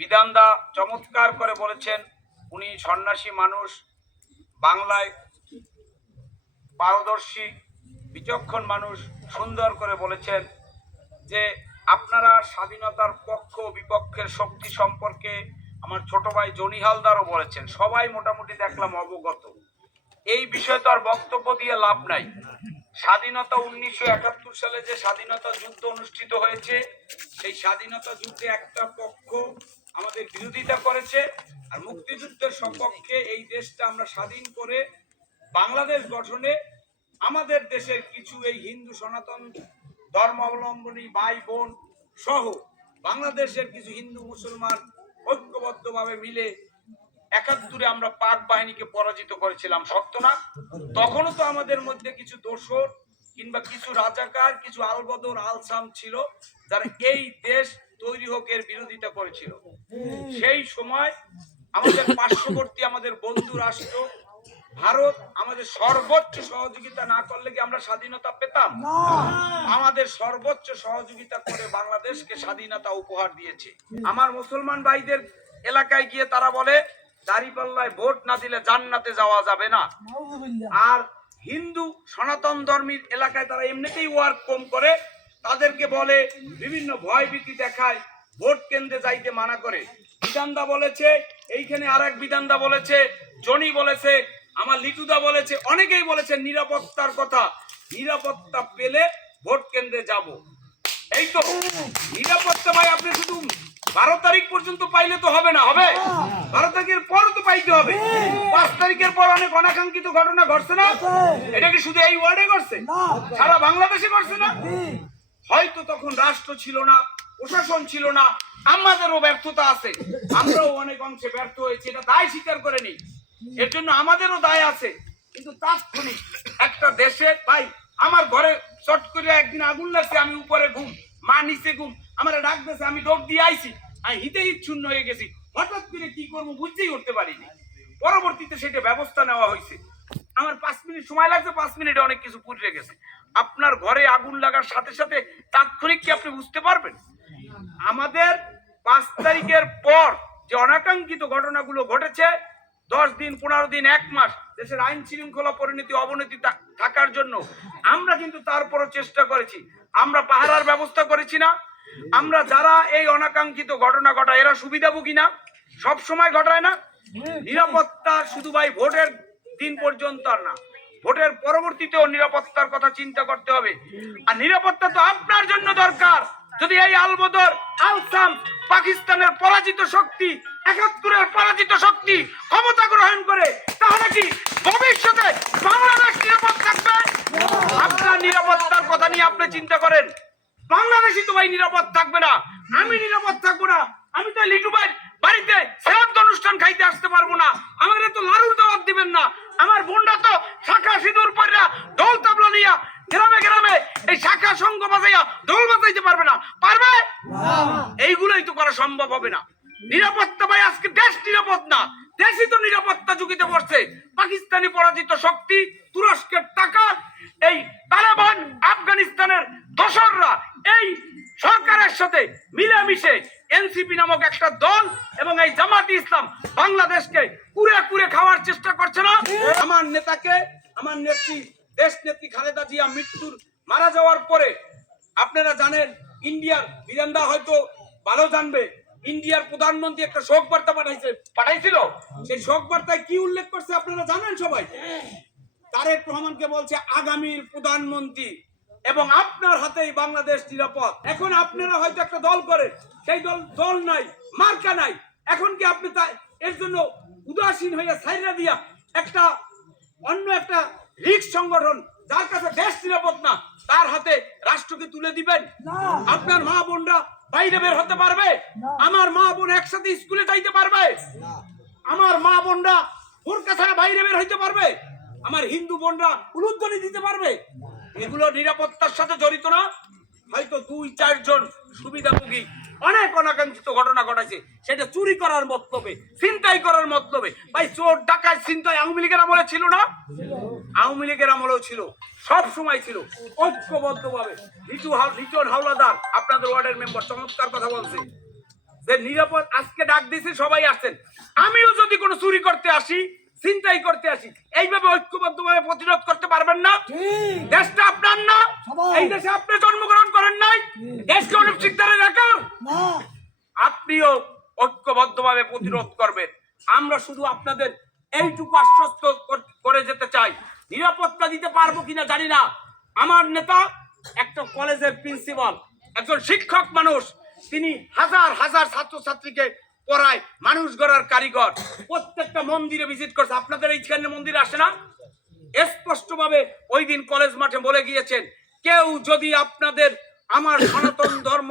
বিধানদা চমৎকার করে বলেছেন, উনি সন্ন্যাসী মানুষ, বাংলায় পারদর্শী বিচক্ষণ মানুষ, সুন্দর করে বলেছেন যে আপনারা স্বাধীনতার পক্ষ বিপক্ষের শক্তি সম্পর্কে আমার ছোট ভাই জনি হালদারও বলেছেন, সবাই মোটামুটি দেখলাম অবগত। এই বিষয়ে তো আর বক্তব্য দিয়ে লাভ নাই। স্বাধীনতা 1971 সালে যে স্বাধীনতা যুদ্ধ অনুষ্ঠিত হয়েছে, সেই স্বাধীনতা যুদ্ধে একটা পক্ষ আমাদের বিরোধিতা করেছে, আর মুক্তিযুদ্ধের সপক্ষে এই দেশটা আমরা স্বাধীন করে বাংলাদেশ গঠনে আমাদের দেশের কিছু এই হিন্দু সনাতন ধর্মাবলম্বনী ভাই বোন সহ বাংলাদেশের কিছু হিন্দু মুসলমান ঐক্যবদ্ধভাবে মিলে 71-এ আমরা পাক বাহিনীকে পরাজিত করেছিলাম, সত্য না? তখনও তো আমাদের মধ্যে কিছু দোসর কিংবা কিছু রাজাকার, কিছু আলবদর আলসাম ছিল যারা এই দেশ তৈরি হোক এর বিরোধিতা করেছিল। সেই সময় আমাদের পার্শ্ববর্তী আমাদের বন্ধু রাষ্ট্র ভারত আমাদের সর্বোচ্চ সহযোগিতা না করলে কি আমরা স্বাধীনতা পেতাম? আমাদের সর্বোচ্চ সহযোগিতা করে বাংলাদেশকে স্বাধীনতা উপহার দিয়েছে। আমার মুসলমান ভাইদের এলাকায় গিয়ে তারা বলে দাঁড়িপাল্লায় ভোট না দিলে জান্নাতে যাওয়া যাবে না। আর হিন্দু সনাতন ধর্মীর এলাকায় তারা এমনিতেই ওয়ার্ক কম করে, তাদেরকে বলে বিভিন্ন ভয় ভীতি দেখায়, ভোট কেন্দ্রে যাইতে মানা করে। বিধানদা বলেছে, এইখানে আর এক বিধানদা বলেছে, জনি বলেছে, আমার লিটুদা বলেছে, অনেকেই বলেছে নিরাপত্তার কথা, নিরাপত্তা পেলে ভোট কেন্দ্রে যাব। এই তো নিরাপত্তা ভাই, আপনি শুধু 12 তারিখ পর্যন্ত পাইলে তো হবে না, হবে 12 তারিখের পর তো পাইতে হবে। 5 তারিখের পর অনেক অনাকাঙ্ক্ষিত ঘটনা ঘটছে না? এটা কি শুধু এই ওয়ার্ডে ঘটছে? সারা বাংলাদেশে ঘটছে না? হয়তো তখন রাষ্ট্র ছিল না, প্রশাসন ছিল না, আমাদেরও ব্যর্থতা আছে, আমরাও অনেক অংশে ব্যর্থ হয়েছি, এটা দায় স্বীকার করে নিই, এর জন্য আমাদেরও দায় আছে। কিন্তু তাৎক্ষণিক একটা দেশে ভাই, আমার ঘরে চট করে একদিন আগুন লাগছে, আমি উপরে ঘুম, মা নিচে ঘুম, আমার ডাক দিয়েছে, আমি দৌড় দিয়ে আইছি, আমি হিতে শূন্য হয়ে গেছি, হঠাৎ করে কি করবো বুঝতেই করতে পারিনি। পরবর্তীতে সেটা ব্যবস্থা নেওয়া হয়েছে। আমার 5 মিনিট সময় লাগছে, 5 মিনিটে অনেক কিছু পুড়ে গেছে। আপনার ঘরে আগুন লাগার সাথে সাথে তাৎক্ষণিক কি আপনি বুঝতে পারবেন? আমাদের 5 তারিখের পর যে অনাকাঙ্ক্ষিত ঘটনাগুলো ঘটেছে, 10 দিন 15 দিন 1 মাস দেশের আইন শৃঙ্খলা পরিণতি অবনতি থাকার জন্য আমরা কিন্তু তারপরও চেষ্টা করেছি। আমরা পাহারার ব্যবস্থা করেছি না? আমরা যারা এই অনাকাঙ্ক্ষিত ঘটনা ঘটায় এরা সুবিধাভোগী না? সব সময় ঘটায় না? নিরাপত্তা শুধু ভাই ভোটের দিন পর্যন্ত আর না, ভোটের পরবর্তীতেও নিরাপত্তার কথা চিন্তা করতে হবে। আর নিরাপত্তা তো আপনার জন্য দরকার। যদি এই আলবদর আলসাম পাকিস্তানের পরাজিত শক্তি, 71-এর পরাজিত শক্তি ক্ষমতা গ্রহণ করে, তাহলে কি ভবিষ্যতে বাংলাদেশ নিরাপদ থাকবে? আপনার নিরাপত্তার কথা নিয়ে আপনি চিন্তা করেন। বাংলাদেশই তো ভাই নিরাপদ থাকবে না, আমি নিরাপদ থাকবো না। আমি তো লিটু ভাই বাড়িতে শ্রাদ্ধ অনুষ্ঠান খাইতে আসতে পারবো না, আমাকে তো লাড়ুর দাওয়াত দিবেন না। আমার বোনরা তো শাখা সিঁদুর পরিয়া ঢোল তাবলা নিয়া গ্রামে গ্রামে এই শাখা শঙ্খ বাজাইয়া ঢোল বাজাইতে পারবে না, পারবে? এইগুলোই তো করা সম্ভব হবে না। নিরাপত্তা ভাই, আজকে দেশ নিরাপদ না, দেশই তো নিরাপত্তা ঝুঁকিতে পড়ছে। পাকিস্তানি পরাজিত শক্তি, তুরস্কের টাকা, এই তালেবান, আফগানিস্তানের দোসররা এই সরকারের সাথে মিলেমিশে এনসিপি নামক একটা দল এবং এই জামাতি ইসলাম বাংলাদেশকে কুরে কুরে খাওয়ার চেষ্টা করছে না? আমার নেতাকে, আমার নেত্রী, দেশ নেত্রী খালেদা জিয়া মারা যাওয়ার পরে আপনারা জানেন, ইন্ডিয়ার বিধানদা হয়তো ভালো জানবে, ইন্ডিয়ার প্রধানমন্ত্রী একটা শোক বার্তা পাঠাইছিল। সেই শোক বার্তায় কি উল্লেখ করছে আপনারা জানেন সবাই? তারেক রহমানকে বলছে আগামীর প্রধানমন্ত্রী এবং আপনার হাতেই বাংলাদেশ নিরাপদ। এখন আপনারা হয়তো একটা দল করেন, সেই দল নাই, মার্কা নাই, এখন কি আপনি এর জন্য উদাসীন হয়ে ছাইরা দিয়া একটা অন্য একটা রিক্স সংগঠন যার কাছে দেশ নিরাপদ না, তার হাতে রাষ্ট্রকে তুলে দিবেন? আপনার মা বোনরা বাইরে বের হতে পারবে? আমার মা বোন একসাথে স্কুলে যাইতে পারবে? আমার মা বোনরা বোরকা ছাড়া বাইরে বের হইতে পারবে? আমার হিন্দু বোনরা উলুধ্বনি দিতে পারবে? এগুলো নিরাপত্তার সাথে জড়িত না? হয়তো 2-4 জন সুবিধাভোগী অনেক অনাকাঙ্ক্ষিত ঘটনা ঘটাইছে, সেটা চুরি করার মতলবে, ছিনতাই করার মতলবে। ভাই, চোর ডাকাত ছিনতাই আওয়ামী লীগের আমলে ছিল না? আওয়ামী লীগের আমলেও ছিল, সব সময় ছিল, ঐক্যবদ্ধভাবে। লিটন হাওলাদার আপনাদের ওয়ার্ডের মেম্বার চমৎকার কথা বলছে যে নিরাপদ আজকে ডাক দিয়েছি সবাই আসেন, আমিও যদি কোনো চুরি করতে আসি, চিন্তাই করতে আসি, এইভাবে ঐক্যবদ্ধভাবে প্রতিরোধ করতে পারবেন না। দেশটা আপনার না, এই দেশে আপনি জন্মগ্রহণ করেন নাই, দেশকে অনেক শিকদারে রাখার, আপনিও ঐক্যবদ্ধভাবে প্রতিরোধ করবেন। আমরা শুধু আপনাদের এইটুকু আশ্বস্ত করে যেতে চাই। নিরাপত্তা দিতে পারবো কিনা জানি না। আমার নেতা একটা কলেজের প্রিন্সিপাল, একজন শিক্ষক মানুষ, তিনি হাজার হাজার ছাত্রছাত্রীকে পড়ায়, মানুষ গড়ার কারিগর, প্রত্যেকটা মন্দিরে ভিজিট করছে। আপনাদের এইখানে মন্দিরে আসে না? স্পষ্টভাবে ওই দিন কলেজ মাঠে বলে গিয়েছেন, কেউ যদি আপনাদের আমার সনাতন ধর্ম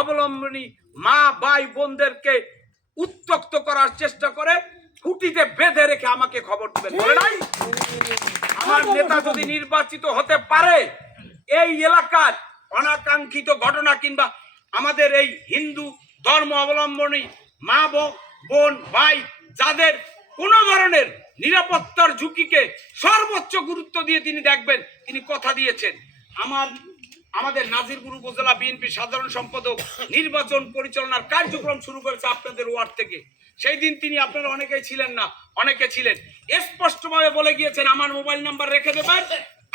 অবলম্বনী মা ভাই বোনদেরকে উত্ত্যক্ত করার চেষ্টা করে, খুঁটিতে বেঁধে রেখে আমাকে খবর দিবেন। বলে নাই আমার নেতা যদি নির্বাচিত হতে পারে, এই এলাকার অনাকাঙ্ক্ষিত ঘটনা কিংবা আমাদের এই হিন্দু ধর্ম অবলম্বনী মা বোন ভাই যাদের কোন ধরনের নিরাপত্তার ঝুঁকিকে সর্বোচ্চ গুরুত্ব দিয়ে তিনি দেখবেন, তিনি কথা দিয়েছেন। আমাদের নাজিরপুর উপজেলা বিএনপি সাধারণ সম্পাদক নির্বাচন পরিচালনার কার্যক্রম শুরু করেছে আপনাদের ওয়ার্ড থেকে। সেই দিন তিনি, আপনারা অনেকেই ছিলেন না, অনেকে ছিলেন, স্পষ্টভাবে বলে গিয়েছেন আমার মোবাইল নাম্বার রেখে দেবেন,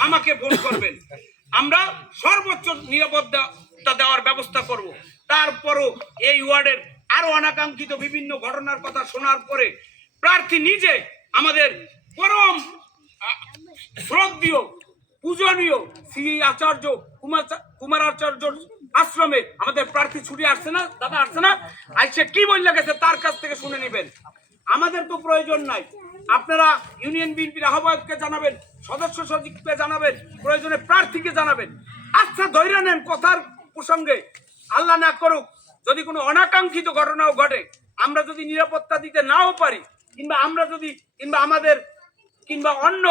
আমাকে ফোন করবেন, আমরা সর্বোচ্চ নিরাপত্তা দেওয়ার ব্যবস্থা করব। তারপরও এই ওয়ার্ডের আরো অনাকাঙ্ক্ষিত বিভিন্ন ঘটনার কথা শোনার পরে প্রার্থী নিজে আমাদের পরম শ্রদ্ধেয় পূজনীয় শ্রী আচার্য কুমারাচার্য আশ্রমে আমাদের প্রার্থী ছুটি আসছে না, দাদা আসছে না, আইসে কি বললে গেছে তার কাছ থেকে শুনে নেবেন। আমাদের তো প্রয়োজন নাই, আপনারা ইউনিয়ন বিএনপির আহ্বায়ককে জানাবেন, সদস্য সচিবকে জানাবেন, প্রয়োজনে প্রার্থীকে জানাবেন। আচ্ছা ধৈর্য নেন কথার প্রসঙ্গে, আল্লাহ না করুক যদি কোনো অনাকাঙ্ক্ষিত ঘটনাও ঘটে, আমরা যদি নিরাপত্তা দিতে নাও পারি, কিংবা আমরা যদি কিংবা আমাদের কিংবা অন্য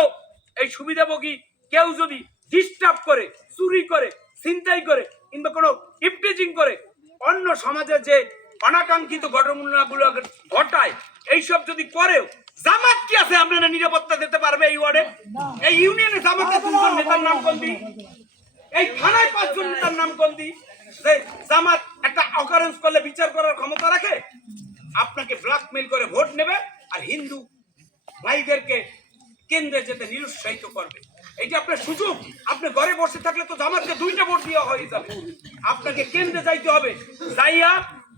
এই সুবিধাভোগী কেউ যদি ডিস্টার্ব করে, চুরি করে, ছিনতাই করে কিংবা কোনো ইফটিজিং করে, অন্য সমাজের যে অনাকাঙ্ক্ষিত ঘটনাগুলো ঘটায়, এইসব যদি করেও জামাত কি আছে আপনারা নিরাপত্তা দিতে পারবে এই ওয়ার্ডে? এই ইউনিয়নে জামাতের 2 জন নেতার নাম কোন দি? এই থানায় 5 জন নেতার নাম কোন দি? যে জামাত একটা অকারেন্স করলে বিচার করার ক্ষমতা রাখে? আপনাকে ব্ল্যাকমেইল করে ভোট নেবে আর হিন্দু ভাইদেরকে কেন্দ্রে যেতে নিরুৎসাহিত করবে। এইটা আপনার সুযোগ। আপনি ঘরে বসে থাকলে তো জামাতকে 2টা ভোট দেওয়া হয়ে যাবে। আপনাকে কেন্দ্রে যাইতে হবে, যাইয়া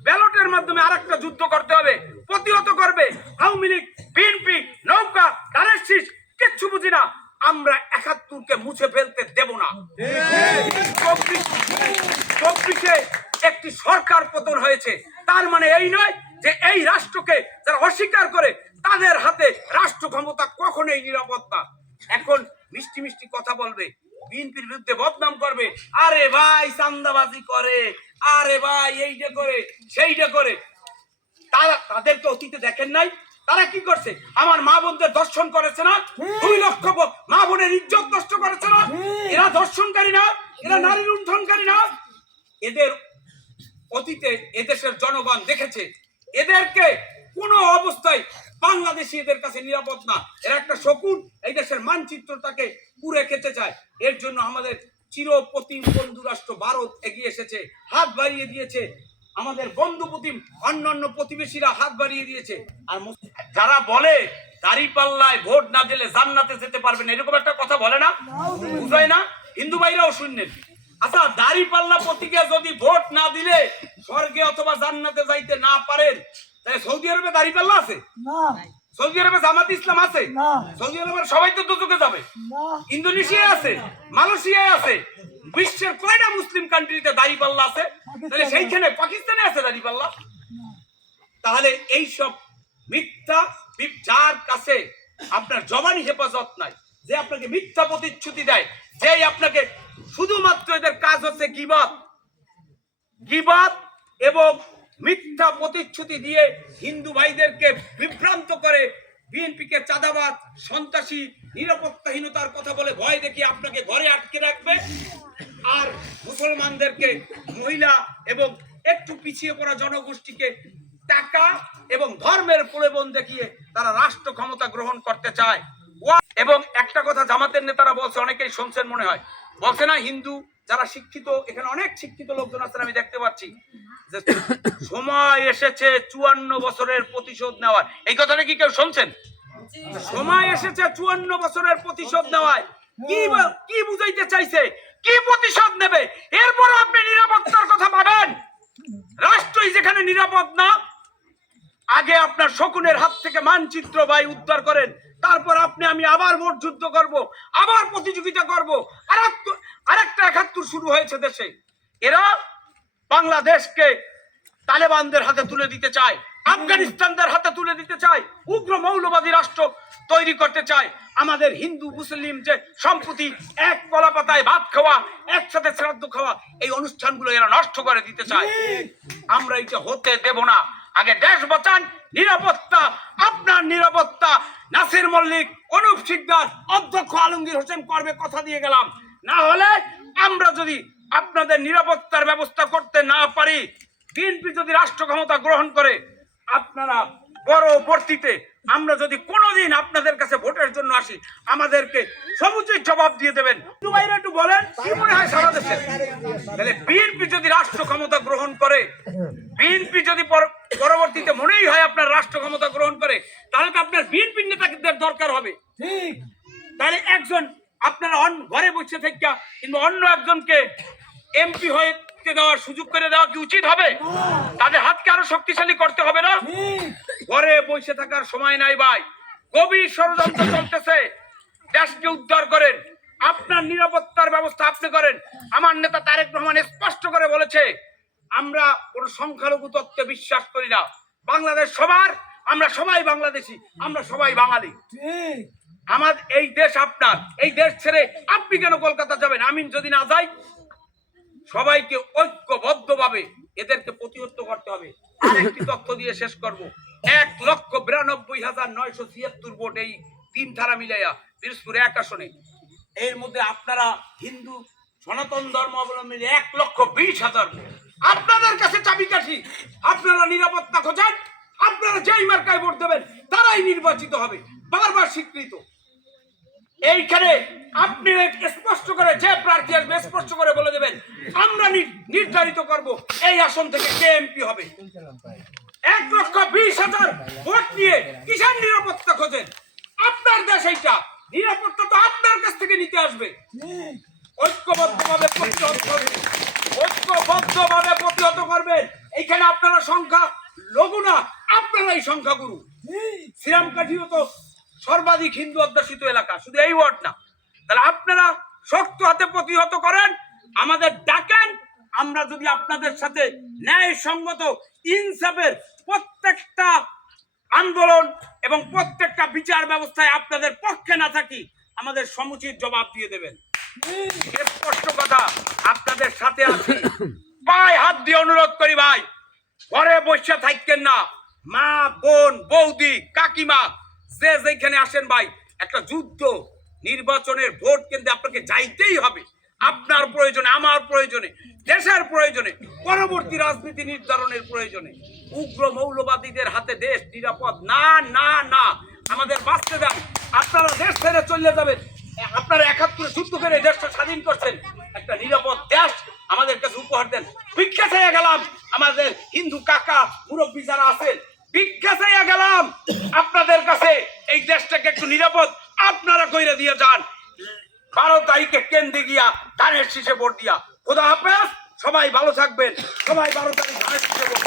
ব্যালটের মাধ্যমে আরেকটা যুদ্ধ করতে হবে, প্রতিহত করবে আওয়ামী লীগ, বিএনপি, নৌকা, ধানের শীষ, কিচ্ছু বুঝি না, আমরা 71কে মুছে ফেলতে দেব না। 24-এ একটি সরকার পতন হয়েছে, তার মানে এই নয় যে এই রাষ্ট্রকে যারা অস্বীকার করে তাদের হাতে রাষ্ট্র ক্ষমতা কখনোই নিরাপদ না। এখন মিষ্টি মিষ্টি কথা বলবে, বিএনপির বিরুদ্ধে বদনাম করবে, আরে ভাই চান্দাবাজি করে, আরে ভাই এইটা করে সেইটা করে। তাদেরকে অতীতে দেখেন নাই তারা কি করছে? আমার মা বোনদের দর্শন করেছে না? 2 লক্ষ মা বোনের ইজ্জত নষ্ট করেছে না? এরা দর্শনকারী না? এরা নারী লুণ্ঠনকারী না? এদের অতীতে এদেশের জনগণ দেখেছে, এদেরকে কোনো অবস্থায় বাংলাদেশি এদের কাছে নিরাপদ না। এরা একটা শকুন, এই দেশের মানচিত্রটাকে পুড়ে খেতে চায়। এর জন্য আমাদের চিরপ্রতিম বন্ধু রাষ্ট্র ভারত এগিয়ে এসেছে, হাত বাড়িয়ে দিয়েছে। আমাদের বন্ধুপ্রতিম অন্যান্য প্রতিবেশীরা হাত বাড়িয়ে দিয়েছে। আর যারা বলে দাঁড়িপাল্লায় ভোট না দিলে জান্নাতে যেতে পারবেন, এরকম একটা কথা বলে না, বুঝায় না? হিন্দু ভাইরাও শুনলেন। আচ্ছা দাঁড়িপাল্লা প্রতীকে যদি ভোট না দিলে স্বর্গে অথবা জান্নাতে যাইতে না পারেন, তাই সৌদি আরবে দাঁড়িপাল্লা আছে না? সৌদি আরবে জামাত ইসলাম আছে না? সৌদি আরবের সবাই তো দুদকে যাবে। ইন্দোনেশিয়ায় আছে, মালয়েশিয়ায় আছে, বিশ্বের কয়টা মুসলিম কান্ট্রিতে দাঁড়িপাল্লা আছে? তাহলে সেইখানে পাকিস্তানে আছে দাঁড়িপাল্লা? তাহলে এই সব মিথ্যা, যার কাছে আপনার জবানি হেফাজত নাই, যে আপনাকে মিথ্যা প্রতিশ্রুতি দেয়, যে আপনাকে শুধুমাত্র এদের কাজ হচ্ছে গীবত এবং মিথ্যা প্রতিশ্রুতি দিয়ে হিন্দু ভাইদেরকে বিভ্রান্ত করে, বিএনপিকে চাঁদাবাদ, সন্ত্রাসী, নিরাপত্তাহীনতার কথা বলে ভয় দেখিয়ে আপনাকে ঘরে আটকে রাখবে, আর মুসলমানদেরকে, মহিলা এবং একটু পিছিয়ে পড়া জনগোষ্ঠীকে টাকা এবং ধর্মের প্রলোভন দেখিয়ে তারা রাষ্ট্র ক্ষমতা গ্রহণ করতে চায়। এবং একটা কথা জামাতের নেতারা বলছে, অনেকেই শুনছেন মনে হয়, বলছে না হিন্দু যারা শিক্ষিত, এখানে অনেক শিক্ষিত লোকজন আছেন আমি দেখতে পাচ্ছি, যে সময় এসেছে 54 বছরের প্রতিশোধ নেওয়ার। এই কথাটা কি কেউ শুনছেন? সময় এসেছে 54 বছরের প্রতিশোধ নেওয়ার। কি বুঝাইতে চাইছে? কি প্রতিশোধ নেবে? এরপর আপনি নিরাপত্তার কথা ভাবেন। রাষ্ট্রই যেখানে নিরাপদ না, আগে আপনার শকুনের হাত থেকে মানচিত্র ভাই উদ্ধার করেন, তারপর আপনি আমি আবার ভোট যুদ্ধ করব, আবার প্রতিযোগিতা করব। আরেকটা 71 শুরু হয়েছে দেশে। এরা বাংলাদেশকে তালেবানদের হাতে তুলে দিতে চায়, আফগানিস্তানদের হাতে তুলে দিতে চায়, উগ্র মৌলবাদী রাষ্ট্র তৈরি করতে চায়। আমাদের হিন্দু মুসলিম যে সম্প্রতি এক কলা পাতায় ভাত খাওয়া, একসাথে শ্রাদ্ধ খাওয়া, এই অনুষ্ঠানগুলো এরা নষ্ট করে দিতে চায়। আমরা এটা হতে দেব না। আগে দেশ বাঁচান, নিরাপত্তা, আপনার নিরাপত্তা নাসির মল্লিক, অনুপ শিকদার, অধ্যক্ষ আলমগীর হোসেন করবে, কথা দিয়ে গেলাম। না হলে আমরা যদি আপনাদের নিরাপত্তার ব্যবস্থা করতে না পারি, বিএনপি যদি রাষ্ট্র ক্ষমতা গ্রহণ করে, আপনারা পরবর্তীতে আমরা যদি কোনোদিন আপনাদের কাছে ভোটের জন্য আসি, আমাদেরকে সমুচিত জবাব দিয়ে দেবেন। একটু বলেন কি মনে হয় সারা দেশে? তাহলে বিএনপি যদি রাষ্ট্র ক্ষমতা গ্রহণ করে, বিএনপি যদি পরবর্তীতে মনেই হয় আপনার রাষ্ট্র ক্ষমতা গ্রহণ করে, তাহলে তো আপনার বিএনপি নেতাদের দরকার হবে। ঠিক, তাহলে একজন আপনারা ঘরে বসে থেকে কিন্তু অন্য একজনকে এমপি হয়ে দেওয়ার সুযোগ করে দেওয়া কি উচিত হবে? তাদের হাতকে আরো শক্তিশালী করতে হবে না? ঘরে বসে থাকার সময় নাই ভাই, গভীর ষড়যন্ত্র চলতেছে। দেশকে উদ্ধার করেন, আপনার নিরাপত্তার ব্যবস্থা আপনি করেন। আমার নেতা তারেক রহমান স্পষ্ট করে বলেছে, আমরা কোন সংখ্যালঘু তত্ত্বে বিশ্বাস করি না। বাংলাদেশ সবার, আমরা সবাই বাংলাদেশি, আমরা সবাই বাঙালি। আমাদের এই দেশ আপনার, এই দেশ ছেড়ে আপনি কেন কলকাতা যাবেন? আমি যদি না যাই, সবাইকে ঐক্যবদ্ধভাবে এদেরকে প্রতিহত করতে হবে। আরেকটি তথ্য দিয়ে শেষ করব। 1,92,976 ভোট এই 3 ধারা মিলাইয়া দিনাজপুর 1 আসনে। এর মধ্যে আপনারা হিন্দু সনাতন ধর্মাবলম্বী 1,20,000 ভোট। আপনাদের কাছে চাবিকাঠি, আপনারা নিরাপত্তা খোঁজেন, আপনারা যেই মার্কায় ভোট দেবেন তারাই নির্বাচিত হবে, বারবার স্বীকৃত। এইখানে আপনি স্পষ্ট করে যে প্রার্থী আসবে স্পষ্ট করে বলে দেবেন, আমরা নির্ধারিত করব এই আসন থেকে কে এমপি হবে। 1,20,000 ভোট নিয়ে কিসের নিরাপত্তা খোঁজেন? আপনার দেশ এইটা, নিরাপত্তা তো আপনার কাছ থেকে নিতে আসবে। ঐক্যবদ্ধভাবে প্রতিহত করবেন, ঐক্যবদ্ধভাবে প্রতিহত করবেন। এইখানে আপনারা সংখ্যা লঘু না, আপনারাই সংখ্যাগুরু। শ্রীরামকাঠিও তো সর্বাধিক হিন্দু অধ্যুষিত এলাকা, শুধু এই ওয়ার্ড না। তাহলে আপনারা শক্ত হাতে প্রতিহত করেন, আমাদের ডাকেন। আমরা যদি আপনাদের সাথে ন্যায়সঙ্গত ইনসাফের প্রত্যেকটা আন্দোলন এবং প্রত্যেকটা বিচার ব্যবস্থায় আপনাদের পক্ষে না থাকি, আমাদের সমুচিত জবাব দিয়ে দেবেন। স্পষ্ট কথা, আপনাদের সাথে আছি। পায়ে হাত দিয়ে অনুরোধ করি ভাই, ঘরে বসে থাকেন না। মা, বোন, বৌদি, কাকিমা, যে যেখানে আসেন ভাই, একটা যুদ্ধ, নির্বাচনের ভোট কিন্তু আপনাকে যাইতেই হবে। আপনার প্রয়োজনে, আমার প্রয়োজনে, দেশের প্রয়োজনে, পরবর্তী রাজনীতি নির্ধারণের প্রয়োজনে। উগ্র মৌলবাদীদের হাতে দেশ নিরাপদ না, না, না। আমাদের বাঁচতে দেন। আপনারা দেশ ছেড়ে চলে যাবেন। আপনারা 71 যুদ্ধ করে দেশটা স্বাধীন করছেন। একটা নিরাপদ দেশ আমাদের কাছে উপহার দেন। ভিক্ষা চাইয়া গেলাম, আমাদের হিন্দু কাকা মুরব্বী যারা আছেন, ভিক্ষা চাইয়া গেলাম আপনাদের কাছে, এই দেশটাকে একটু নিরাপদ আপনারা কইরা দিয়ে যান। 12 তারিখে কেন্দ্রে গিয়া ধানের শীষে ভোট দিয়া। খোদা হাফেজ, সবাই ভালো থাকবেন। সবাই 12 তারিখ ধানের শীষে ভোট